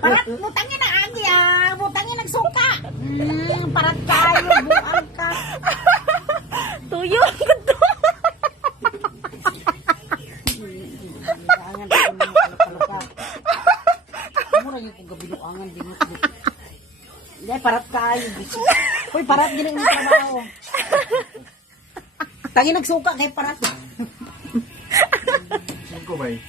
Parat, butangnya na agi ah. Butangnya nagsuka. Parat kayo, buang ka. Tuyo gitu. Kamu lagi kung gabinuangan din mo. Hindi, parat kayo. Uy, parat din ang trabaho. Tangi nagsuka kay parat. Saan ko ba eh?